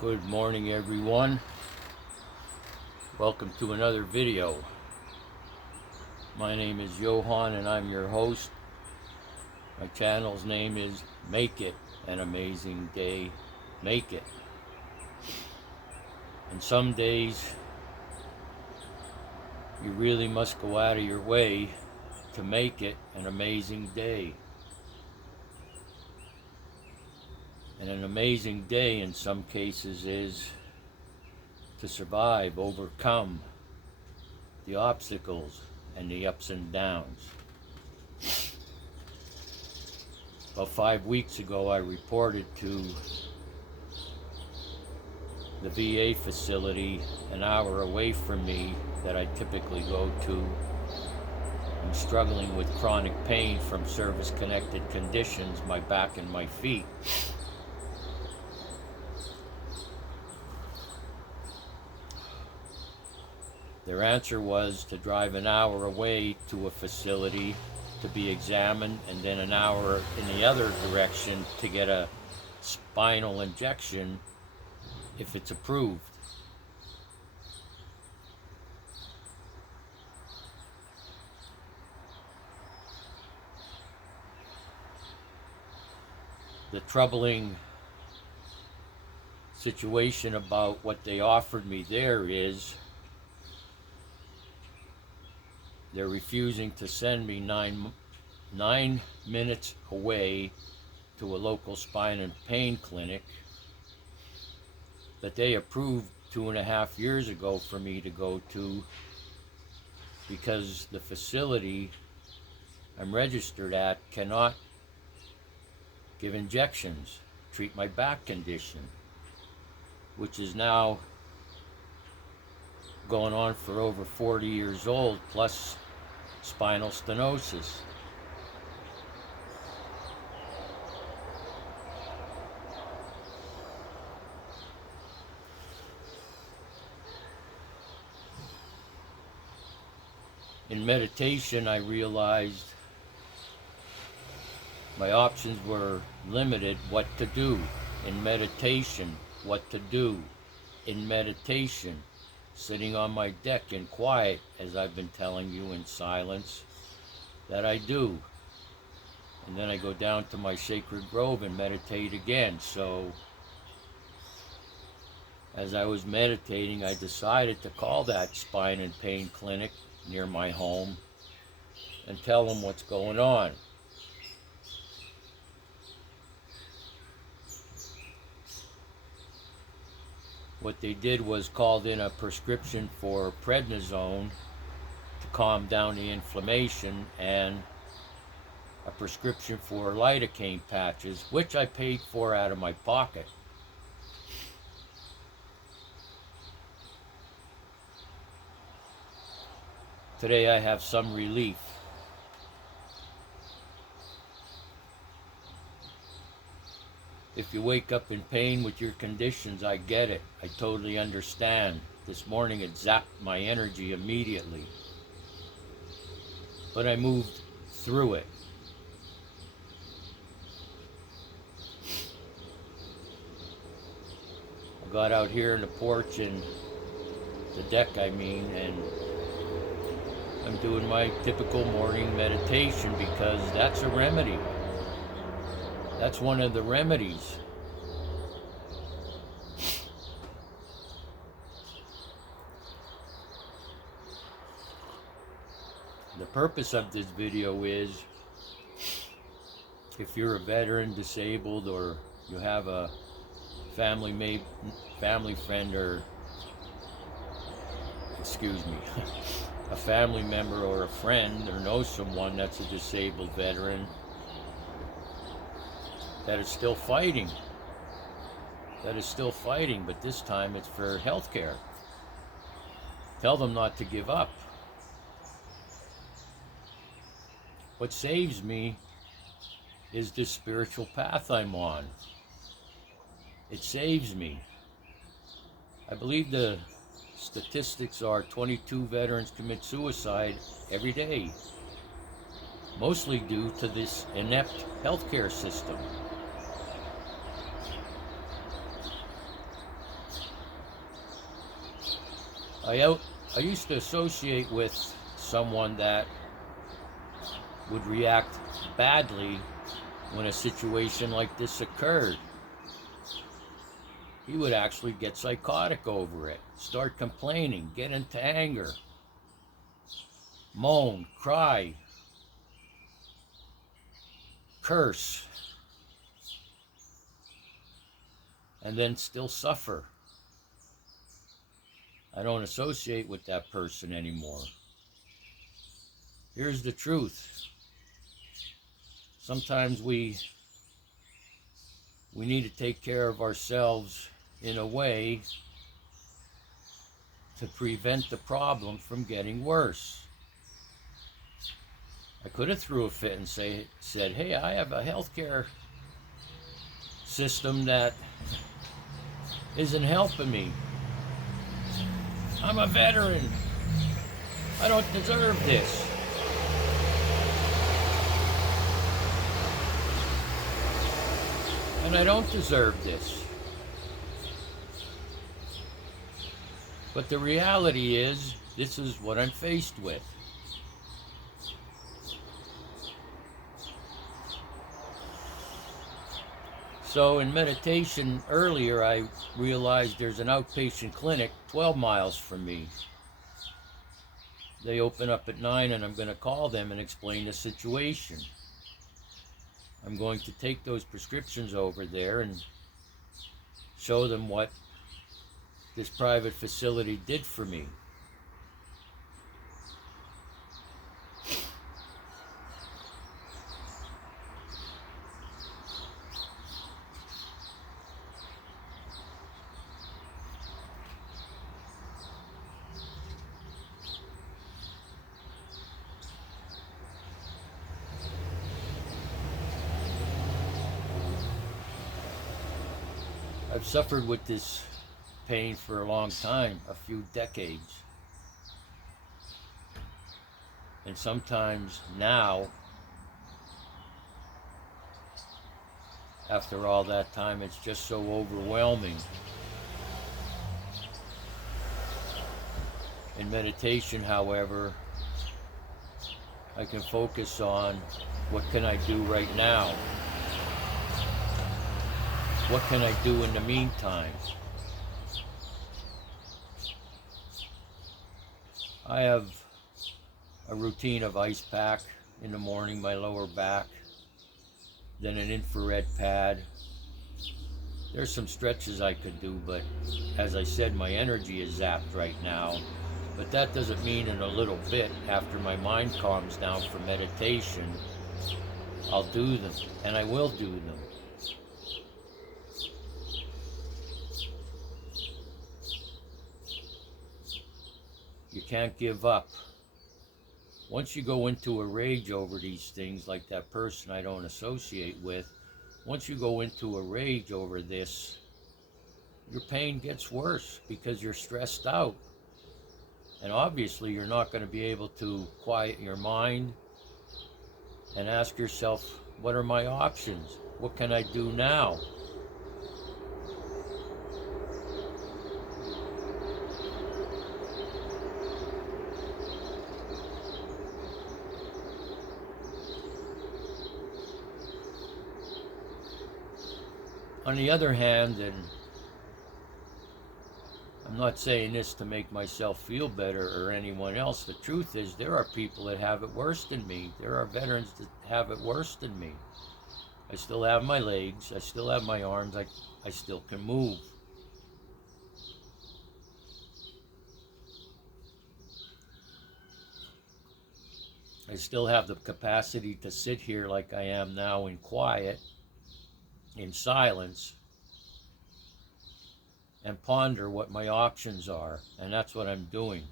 Good morning, everyone. Welcome to another video. My name is Johan and I'm your host. My channel's name is Make It an Amazing Day. Make it. And some days you really must go out of your way to make it an amazing day. And an amazing day in some cases is to survive, overcome the obstacles and the ups and downs. About 5 weeks ago, I reported to the VA facility an hour away from me that I typically go to. I'm struggling with chronic pain from service-connected conditions, my back and my feet. Their answer was to drive an hour away to a facility to be examined, and then an hour in the other direction to get a spinal injection if it's approved. The troubling situation about what they offered me there is they're refusing to send me nine minutes away to a local spine and pain clinic that they approved 2.5 years ago for me to go to, because the facility I'm registered at cannot give injections, treat my back condition, which is now going on for over 40 years old, plus spinal stenosis. In meditation, I realized my options were limited. What to do in meditation, what to do in meditation. Sitting on my deck in quiet, as I've been telling you, in silence, that I do. And then I go down to my sacred grove and meditate again. So as I was meditating, I decided to call that spine and pain clinic near my home and tell them what's going on. What they did was called in a prescription for prednisone to calm down the inflammation and a prescription for lidocaine patches, which I paid for out of my pocket. Today I have some relief. If you wake up in pain with your conditions, I get it. I totally understand. This morning it zapped my energy immediately. But I moved through it. I got out here in the porch and the deck, and I'm doing my typical morning meditation because that's a remedy. That's one of the remedies. The purpose of this video is, if you're a veteran, disabled, or you have a family friend, or a family member or a friend, or know someone that's a disabled veteran that is still fighting, but this time it's for health care. Tell them not to give up. What saves me is this spiritual path I'm on. It saves me. I believe the statistics are 22 veterans commit suicide every day, mostly due to this inept healthcare system. I used to associate with someone that would react badly when a situation like this occurred. He would actually get psychotic over it, start complaining, get into anger, moan, cry, curse, and then still suffer. I don't associate with that person anymore. Here's the truth. Sometimes we need to take care of ourselves in a way to prevent the problem from getting worse. I could have threw a fit and said, hey, I have a healthcare system that isn't helping me. I'm a veteran. I don't deserve this. And I don't deserve this. But the reality is, this is what I'm faced with. So in meditation earlier, I realized there's an outpatient clinic 12 miles from me. They open up at 9 and I'm going to call them and explain the situation. I'm going to take those prescriptions over there and show them what this private facility did for me. I've suffered with this pain for a long time, a few decades. And sometimes now, after all that time, it's just so overwhelming. In meditation, however, I can focus on what can I do right now? What can I do in the meantime? I have a routine of ice pack in the morning, my lower back, then an infrared pad. There's some stretches I could do, but as I said, my energy is zapped right now. But that doesn't mean in a little bit, after my mind calms down for meditation, I'll do them, and I will do them. You can't give up. Once you go into a rage over these things, like that person I don't associate with, once you go into a rage over this, your pain gets worse because you're stressed out. And obviously you're not going to be able to quiet your mind and ask yourself, what are my options? What can I do now? On the other hand, and I'm not saying this to make myself feel better or anyone else, the truth is there are people that have it worse than me. There are veterans that have it worse than me. I still have my legs, I still have my arms, I still can move. I still have the capacity to sit here like I am now in quiet, in silence, and ponder what my options are, and that's what I'm doing.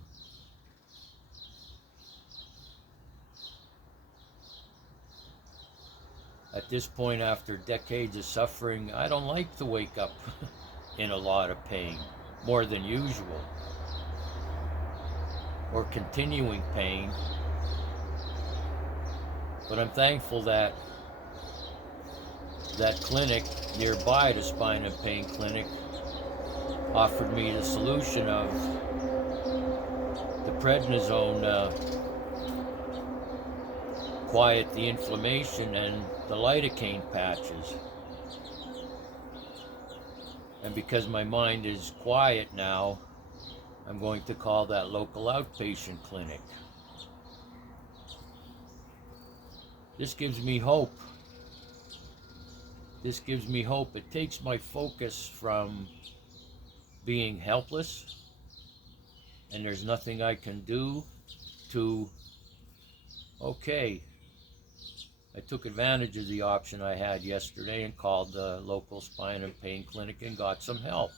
At this point, after decades of suffering, I don't like to wake up in a lot of pain, more than usual, or continuing pain. But I'm thankful that that clinic nearby, the spine and pain clinic, offered me the solution of prednisone quiet the inflammation, and the lidocaine patches. And because my mind is quiet now, I'm going to call that local outpatient clinic. This gives me hope. This gives me hope. It takes my focus from being helpless and there's nothing I can do to, okay, I took advantage of the option I had yesterday and called the local spine and pain clinic and got some help.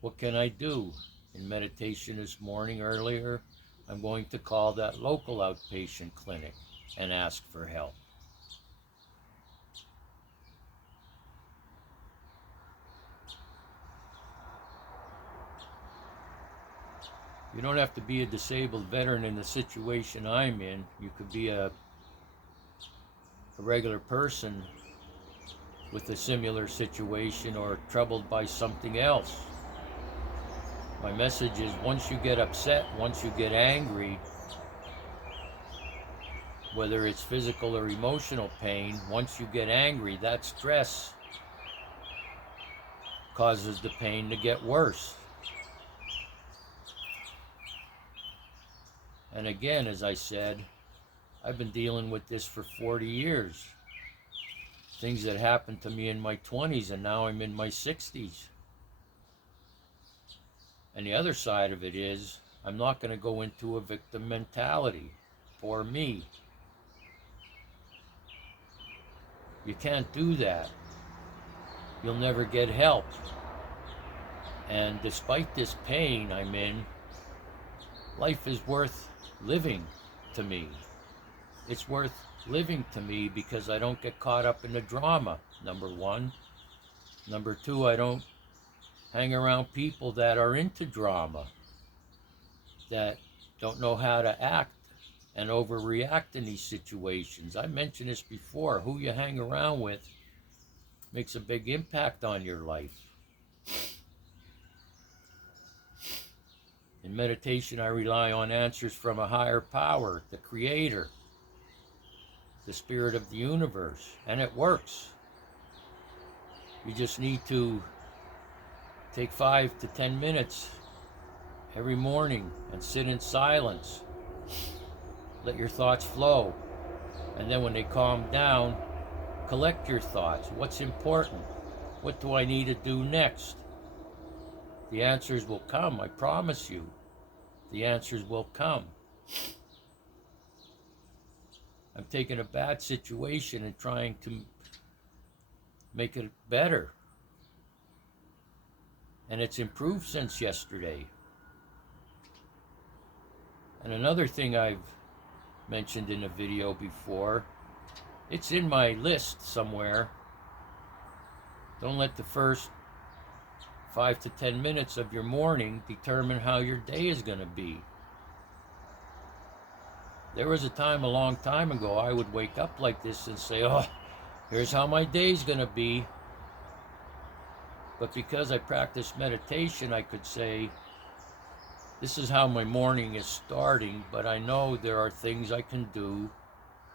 What can I do? In meditation this morning earlier, I'm going to call that local outpatient clinic and ask for help. You don't have to be a disabled veteran in the situation I'm in. You could be a regular person with a similar situation or troubled by something else. My message is, once you get upset, once you get angry, whether it's physical or emotional pain, once you get angry, that stress causes the pain to get worse. And again, as I said, I've been dealing with this for 40 years. Things that happened to me in my 20s, and now I'm in my 60s. And the other side of it is, I'm not going to go into a victim mentality. Poor me. You can't do that. You'll never get help. And despite this pain I'm in, life is worth living to me. It's worth living to me because I don't get caught up in the drama, number one. Number two, I don't hang around people that are into drama, that don't know how to act and overreact in these situations. I mentioned this before. Who you hang around with makes a big impact on your life. In meditation, I rely on answers from a higher power, the Creator, the Spirit of the universe, and it works. You just need to take 5 to 10 minutes every morning and sit in silence. Let your thoughts flow. And then when they calm down, collect your thoughts. What's important? What do I need to do next? The answers will come, I promise you. The answers will come. I'm taking a bad situation and trying to make it better. And it's improved since yesterday. And another thing I've mentioned in a video before, it's in my list somewhere. Don't let the first 5 to 10 minutes of your morning determine how your day is going to be. There was a time a long time ago I would wake up like this and say, oh, here's how my day's going to be. But because I practice meditation, I could say, this is how my morning is starting, but I know there are things I can do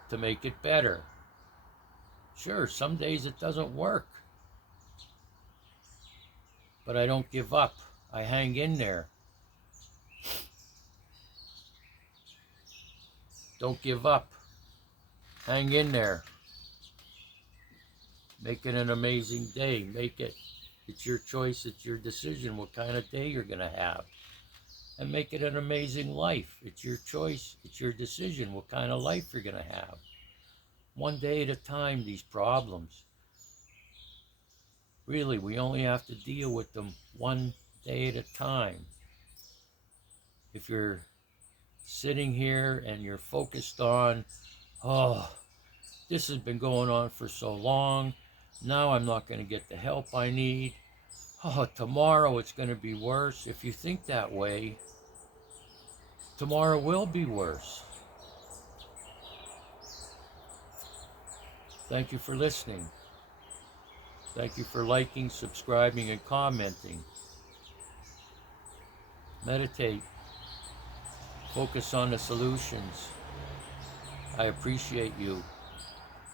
to make it better. Sure, some days it doesn't work. But I don't give up. I hang in there. Don't give up. Hang in there. Make it an amazing day. Make it. It's your choice. It's your decision what kind of day you're going to have. And make it an amazing life. It's your choice. It's your decision what kind of life you're going to have. One day at a time, these problems. Really, we only have to deal with them one day at a time. If you're sitting here and you're focused on, oh, this has been going on for so long, now I'm not going to get the help I need, oh, tomorrow it's going to be worse. If you think that way, tomorrow will be worse. Thank you for listening. Thank you for liking, subscribing, and commenting. Meditate. Focus on the solutions. I appreciate you.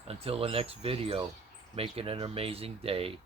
Until the next video, make it an amazing day.